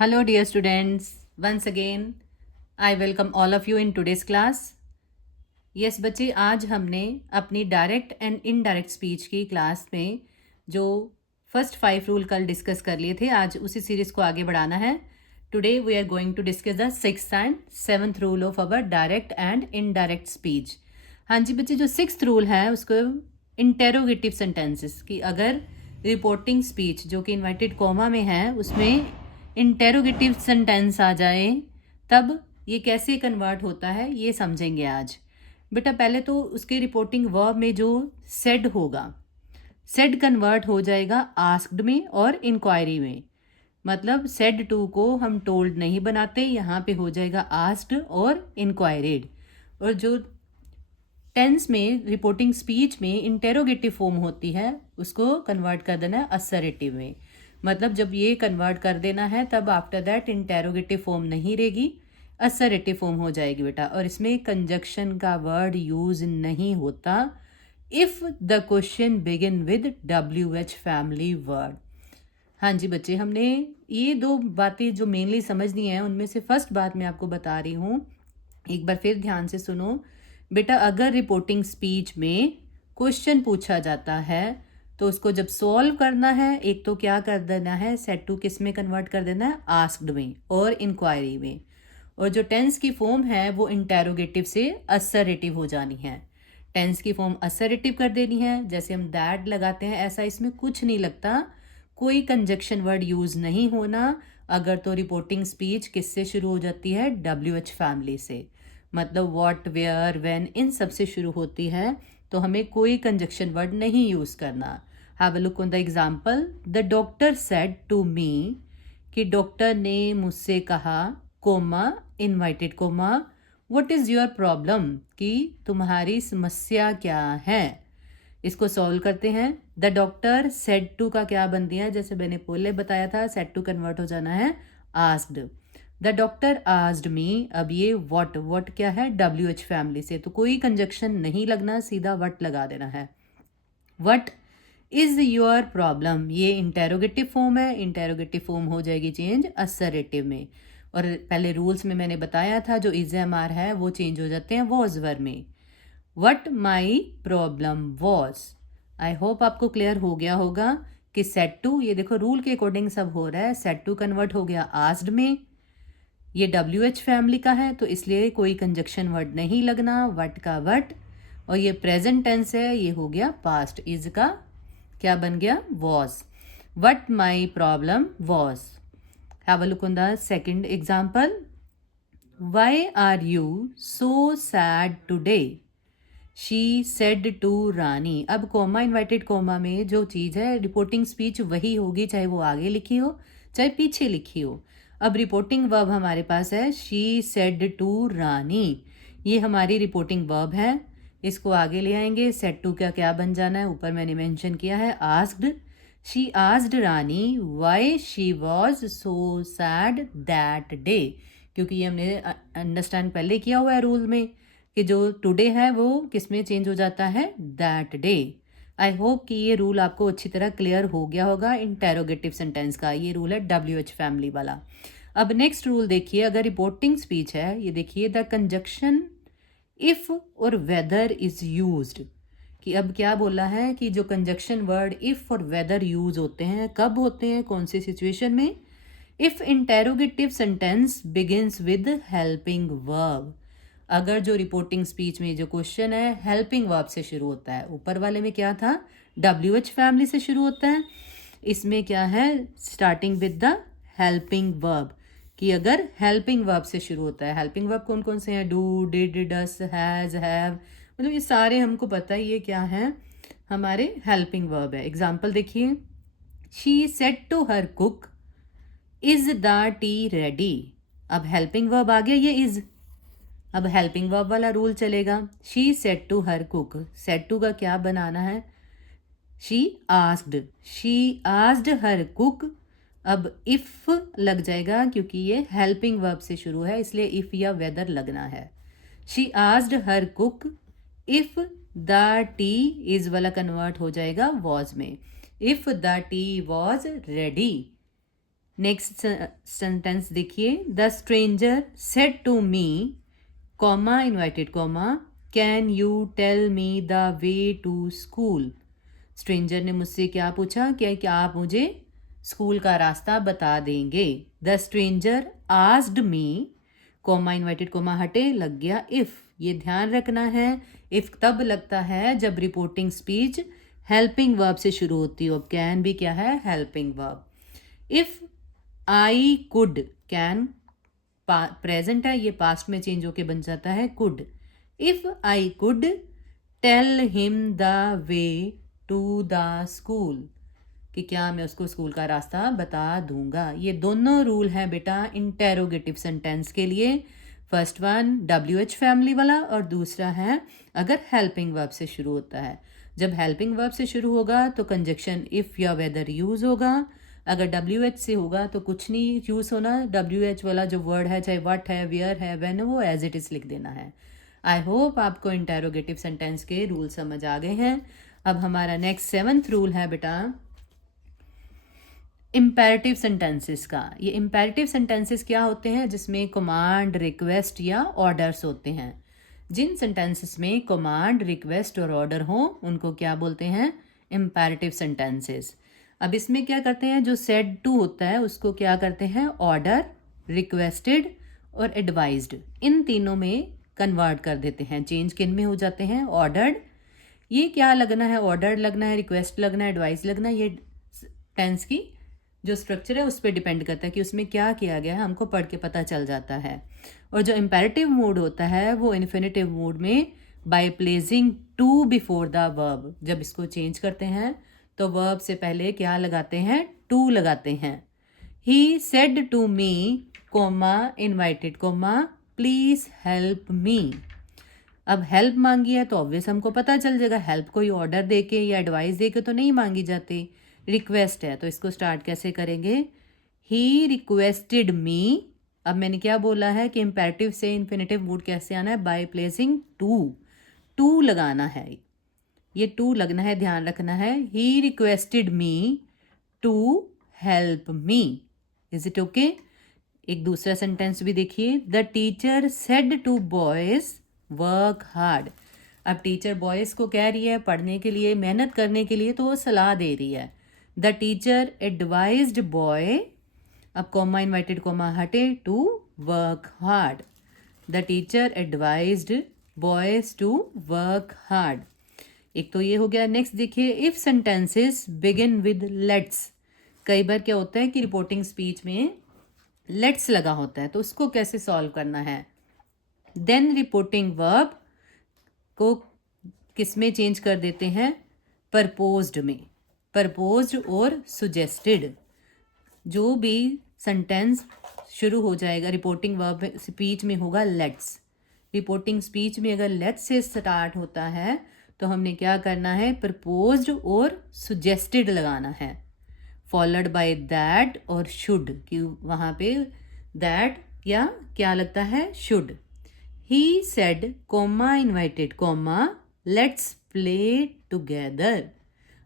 Hello, dear students. Once again, I welcome all of you in today's class. Yes, बच्चे आज हमने अपनी direct and indirect speech की class में जो फर्स्ट 5 रूल कल डिस्कस कर लिए थे, आज उसी सीरीज को आगे बढ़ाना है. Today we are going to discuss the 6th and 7th rule of our direct and indirect speech. हाँ जी बच्चे, जो 6th रूल है उसको इंटेरोगेटिव सेंटेंसेस की अगर रिपोर्टिंग स्पीच जो कि इन्वर्टेड कॉमा में है उसमें इंटेरोगेटिव सेंटेंस आ जाए तब ये कैसे कन्वर्ट होता है ये समझेंगे आज. बेटा पहले तो उसके रिपोर्टिंग वर्ब में जो सेड होगा, सेड कन्वर्ट हो जाएगा आस्क्ड में और इंक्वायरी में. मतलब सेड टू को हम टोल्ड नहीं बनाते, यहाँ पे हो जाएगा आस्क्ड और इंक्वायरीड. और जो टेंस में रिपोर्टिंग स्पीच में इंटेरोगेटिव फॉर्म होती है उसको कन्वर्ट कर देना है असर्टिव में. मतलब जब ये कन्वर्ट कर देना है तब आफ्टर दैट इंटेरोगेटिव फॉर्म नहीं रहेगी, असर्टिव फॉर्म हो जाएगी बेटा. और इसमें कंजक्शन का वर्ड यूज नहीं होता if the question begin with WH family word. हाँ जी बच्चे, हमने ये दो बातें जो मेनली समझनी है उनमें से फर्स्ट बात मैं आपको बता रही हूँ, एक बार फिर ध्यान से सुनो. बेटा अगर रिपोर्टिंग स्पीच में क्वेश्चन पूछा जाता है तो उसको जब सॉल्व करना है एक तो क्या कर देना है, सेट टू किस में कन्वर्ट कर देना है, आस्क्ड में और इंक्वायरी में. और जो टेंस की फॉर्म है वो इंटेरोगेटिव से असर्टिव हो जानी है. टेंस की फॉर्म असर्टिव कर देनी है, जैसे हम दैट लगाते हैं ऐसा इसमें कुछ नहीं लगता, कोई कंजक्शन वर्ड यूज़ नहीं होना. अगर तो रिपोर्टिंग स्पीच किससे शुरू हो जाती है, WH फैमिली से. मतलब व्हाट, वेयर, व्हेन इन सब से शुरू होती है तो हमें कोई कंजक्शन वर्ड नहीं यूज़ करना. Have a look on the example. The doctor said to me, कि डॉक्टर ने मुझसे कहा, comma inverted comma, what is your problem, कि तुम्हारी समस्या क्या है. इसको सॉल्व करते हैं. द डॉक्टर सेड टू का क्या बन दिया, जैसे मैंने पहले बताया था सेड टू कन्वर्ट हो जाना है asked. The doctor asked me, अब ये व्हाट, व्हाट क्या है, WH फैमिली से तो कोई कंजक्शन नहीं लगना, सीधा व्हाट लगा देना है. व्हाट इज योर प्रॉब्लम, ये इंटेरोगेटिव फॉर्म है, इंटेरोगेटिव फॉर्म हो जाएगी चेंज असर्टिव में. और पहले रूल्स में मैंने बताया था जो इज एम आर है वो चेंज हो जाते हैं वॉज वर में. What my problem was. I hope आपको क्लियर हो गया होगा कि सेट टू, ये देखो रूल के अकॉर्डिंग सब हो रहा है. सेट टू कन्वर्ट हो गया आस्क्ड में, ये WH फैमिली का है तो इसलिए कोई कंजक्शन वर्ड नहीं लगना, वट का वट. और ये प्रेजेंट टेंस है, ये हो गया पास्ट, इज का क्या बन गया, was. What my problem was. Have a look on the second example. Why are you so sad today, she said to Rani. अब कॉमा इन्वर्टेड कॉमा में जो चीज़ है रिपोर्टिंग स्पीच वही होगी, चाहे वो आगे लिखी हो चाहे पीछे लिखी हो. अब रिपोर्टिंग वर्ब हमारे पास है शी सेड टू रानी, ये हमारी रिपोर्टिंग वर्ब है. इसको आगे ले आएंगे, सेड टू का क्या बन जाना है, ऊपर मैंने मेंशन किया है asked. She asked Rani why she was so sad that day, क्योंकि ये हमने अंडरस्टैंड पहले किया हुआ है रूल में कि जो टुडे है वो किस में चेंज हो जाता है, दैट डे. आई होप कि ये रूल आपको अच्छी तरह क्लियर हो गया होगा. इंटेरोगेटिव सेंटेंस का ये रूल है WH फैमिली वाला. अब नेक्स्ट रूल देखिए, अगर रिपोर्टिंग स्पीच है, ये देखिए द कंजक्शन इफ़ और वेदर इज़ यूज्ड, कि अब क्या बोला है कि जो कंजक्शन वर्ड इफ़ और वेदर यूज होते हैं कब होते हैं, कौन सी सिचुएशन में. If interrogative sentence begins with helping verb, अगर जो रिपोर्टिंग स्पीच में जो क्वेश्चन है हेल्पिंग वर्ब से शुरू होता है. ऊपर वाले में क्या था, WH फैमिली से शुरू होता है, इसमें क्या है, starting with the helping verb, कि अगर हेल्पिंग वर्ब से शुरू होता है. हेल्पिंग वर्ब कौन कौन से हैं, do, did, does, has, have, मतलब ये सारे हमको पता है ये क्या है, हमारे हेल्पिंग वर्ब है. एग्जाम्पल देखिए, she said to her cook is the tea ready. अब हेल्पिंग वर्ब आ गया ये इज, अब हेल्पिंग वर्ब वाला रूल चलेगा. She said to her cook, said to का क्या बनाना है, she asked, she asked her cook. अब इफ़ लग जाएगा क्योंकि ये हेल्पिंग वर्ब से शुरू है इसलिए इफ़ या वेदर लगना है. She asked her cook if the tea is वाला कन्वर्ट हो जाएगा वॉज में. If the tea was ready, next sentence देखिए, the stranger said to me comma inverted comma can you tell me the way to school. Stranger ने मुझसे क्या पूछा, क्या आप मुझे स्कूल का रास्ता बता देंगे। The stranger asked me comma inverted comma हटे, लग गया इफ़। ये ध्यान रखना है, इफ़ तब लगता है जब रिपोर्टिंग स्पीच हेल्पिंग वर्ब से शुरू होती हो। कैन भी क्या है, helping verb. If I could, can present है, ये पास्ट में चेंज होके बन जाता है could. If I could tell him the way to the school, कि क्या मैं उसको स्कूल का रास्ता बता दूंगा। ये दोनों रूल हैं बेटा इंटेरोगेटिव सेंटेंस के लिए। फर्स्ट वन WH फैमिली वाला, और दूसरा है अगर हेल्पिंग वर्ब से शुरू होता है। जब हेल्पिंग वर्ब से शुरू होगा तो कंजक्शन इफ़ या वेदर यूज़ होगा। अगर WH से होगा तो कुछ नहीं यूज़ होना। WH वाला जो वर्ड है, चाहे वट है, वेयर है, व्हेन, वो एज इट इज़ लिख देना है। आई होप आपको इंटेरोगेटिव सेंटेंस के रूल समझ आ गए हैं। अब हमारा नेक्स्ट 7th रूल है बेटा इम्पेरेटिव सेंटेंसेस का। ये इम्पेरेटिव सेंटेंसेस क्या होते हैं, जिसमें कमांड, रिक्वेस्ट या ऑर्डर्स होते हैं। जिन सेंटेंसेस में कमांड, रिक्वेस्ट और ऑर्डर हो उनको क्या बोलते हैं, इम्पेरेटिव सेंटेंसेस। अब इसमें क्या करते हैं, जो सेड टू होता है उसको क्या करते हैं, ऑर्डर, रिक्वेस्टेड और एडवाइज्ड, इन तीनों में कन्वर्ट कर देते हैं। चेंज किन में हो जाते हैं, ऑर्डर्ड। ये क्या लगना है, ऑर्डर लगना है, रिक्वेस्ट लगना है, एडवाइस लगना है। ये टेंस की जो स्ट्रक्चर है उस पर डिपेंड करता है कि उसमें क्या किया गया है, हमको पढ़ के पता चल जाता है। और जो इम्पेरेटिव मूड होता है वो इन्फिनेटिव मूड में by placing to before the verb, जब इसको चेंज करते हैं तो वर्ब से पहले क्या लगाते हैं, टू लगाते हैं। He said to me comma inverted comma please help me. अब हेल्प मांगी है तो ऑब्वियस हमको पता चल जाएगा, हेल्प कोई ऑर्डर दे के या एडवाइस दे के तो नहीं मांगी जाती। रिक्वेस्ट है तो इसको स्टार्ट कैसे करेंगे, ही रिक्वेस्टेड मी। अब मैंने क्या बोला है कि इम्पेरेटिव से इन्फिनेटिव मूड कैसे आना है, बाय प्लेसिंग टू, टू लगाना है, ये टू लगना है, ध्यान रखना है। He requested me to help me. Is it okay. एक दूसरा सेंटेंस भी देखिए, the teacher said to boys work hard. अब टीचर बॉयज़ को कह रही है पढ़ने के लिए, मेहनत करने के लिए, तो वो सलाह दे रही है। द टीचर एडवाइज्ड बॉय, अब कॉमा इन्वाइटेड कॉमा हटे, to work hard. The teacher advised boys to work hard. एक तो ये हो गया। नेक्स्ट देखिए, if sentences begin with let's. कई बार क्या होता है कि रिपोर्टिंग स्पीच में लेट्स लगा होता है, तो उसको कैसे सॉल्व करना है। देन रिपोर्टिंग वर्ब को किस में चेंज कर देते हैं, परपोज्ड में। परपोज्ड और सुजेस्टेड, जो भी सेंटेंस शुरू हो जाएगा रिपोर्टिंग वर्ब स्पीच में होगा लेट्स। रिपोर्टिंग स्पीच में अगर लेट्स से स्टार्ट होता है तो हमने क्या करना है, प्रपोज्ड और सुजेस्टेड लगाना है, फॉलोड बाय दैट और शुड, कि वहाँ पे दैट या क्या लगता है, should. He said comma inverted comma let's play together.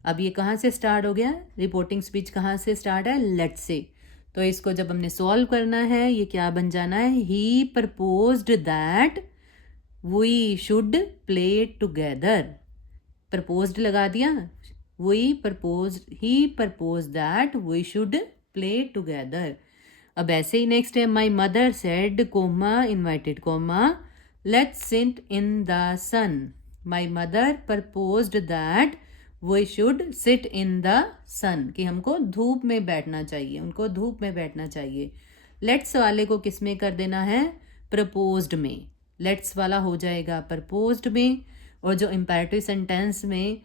अब ये कहाँ से स्टार्ट हो गया, रिपोर्टिंग स्पीच कहाँ से स्टार्ट है, लेट्स से। तो इसको जब हमने सॉल्व करना है, ये क्या बन जाना है, he proposed that we should play together. Proposed लगा दिया, he propose that we should play together. अब ऐसे ही नेक्स्ट है, my mother said comma inverted comma let's sit in the sun. My mother proposed that we should sit in the sun, कि हमको धूप में बैठना चाहिए, उनको धूप में बैठना चाहिए। लेट्स वाले को किस में कर देना है, प्रपोज्ड में। लेट्स वाला हो जाएगा प्रपोज्ड में। और जो इम्पेरेटिव सेंटेंस में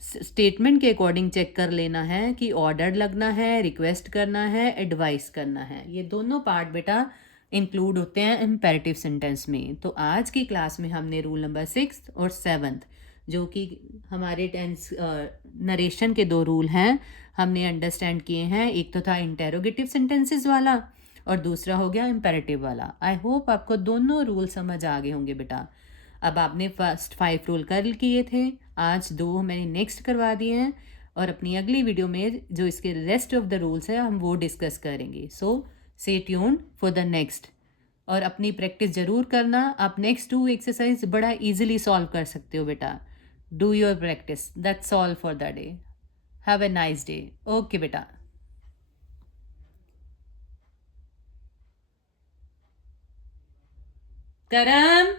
स्टेटमेंट के अकॉर्डिंग चेक कर लेना है कि ऑर्डर लगना है, रिक्वेस्ट करना है, एडवाइस करना है। ये दोनों पार्ट बेटा इंक्लूड होते हैं इम्पेरेटिव सेंटेंस में। तो आज की क्लास में हमने रूल नंबर 6 और 7, जो कि हमारे टेंस नरेशन के 2 रूल हैं, हमने अंडरस्टैंड किए हैं। एक तो था इंटेरोगेटिव सेंटेंसेस वाला और दूसरा हो गया इम्पेरेटिव वाला। आई होप आपको दोनों रूल समझ आ गए होंगे बेटा। अब आपने फर्स्ट 5 रूल कर किए थे, आज 2 मैंने नेक्स्ट करवा दिए हैं। और अपनी अगली वीडियो में जो इसके रेस्ट ऑफ द रूल्स है हम वो डिस्कस करेंगे. So stay tuned for the next. और अपनी प्रैक्टिस ज़रूर करना. आप नेक्स्ट 2 एक्सरसाइज बड़ा इजीली सॉल्व कर सकते हो बेटा. Do your practice. That's all for the day. Have a nice day. Okay बेटा. करम